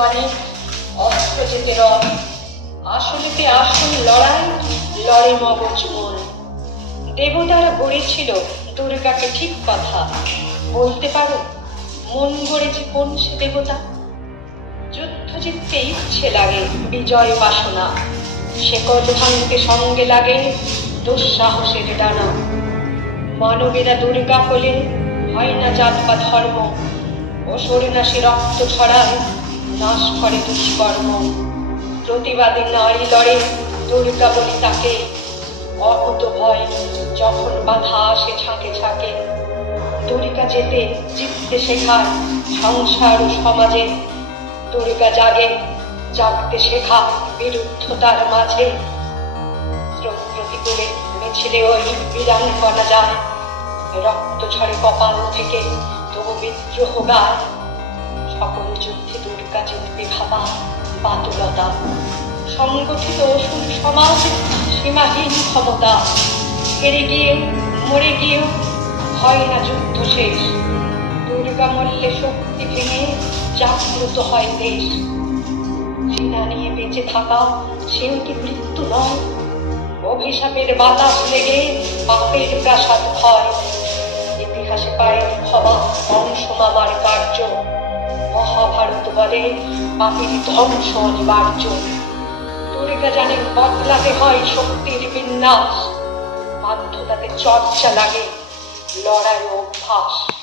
অনেক অস্ত্র যেতে রথ আসলেতে আসল লড়াই? লড়ে মগজ মন দেবতারা গড়েছিল দুর্গাকে ঠিক কথা। বলতে পারো, মন গড়েছে কোন সে দেবতা? যুদ্ধ জিততে ইচ্ছে লাগে বিজয় বাসনা। শেকল ভাঙতে সঙ্গে লাগে দুঃসাহসের ডানা। মানবেরা দুর্গা হলে হয় না জাত বা ধর্ম অসুর সে রক্ত ছড়ায় নাশ করে দুষ্কর্ম। প্রতিবাদী নারী লড়ে দুর্গা বলি তাকে অকুত ভয় যখন বাধা আসে ছাঁকে ছাঁকে দুর্গা যেতে জিততে শেখায় সংসার ও সমাজে। দুর্গা জাগে, জাগতে শেখা বিরুদ্ধতার মাঝে। প্রতিকূলে মিছিলে ওই বিরান করা যায়। রক্ত ঝরে কপাল থেকে তবু বিদ্রোহ গায়। সকল যুদ্ধে দুর্গা জিতবে বাতুলতা, সংগঠিত অসুর সমাজ সীমাহীন ক্ষমতা। হেরে গিয়ে, মরে গিয়েও হয় না যুদ্ধ শেষ। দুর্গা মল্লে শক্তি ভেঙে জাগ্রত হয় দেশ। ঘৃণা নিয়ে বেঁচে থাকা সেও কি মৃত্যু নয়? অভিশাপের বাতাস লেগে পাপের প্রাসাদ ক্ষয়। ইতিহাসে পায় হওয়া বংশ মামার কার্য। মহাভারত বলে পাপের ধ্বংস অনিবার্য। দুর্গা জানে বদলাতে হয় শক্তির বিন্যাস। বাধ্যতাতে চর্চা লাগে লড়াই অভ্যাস।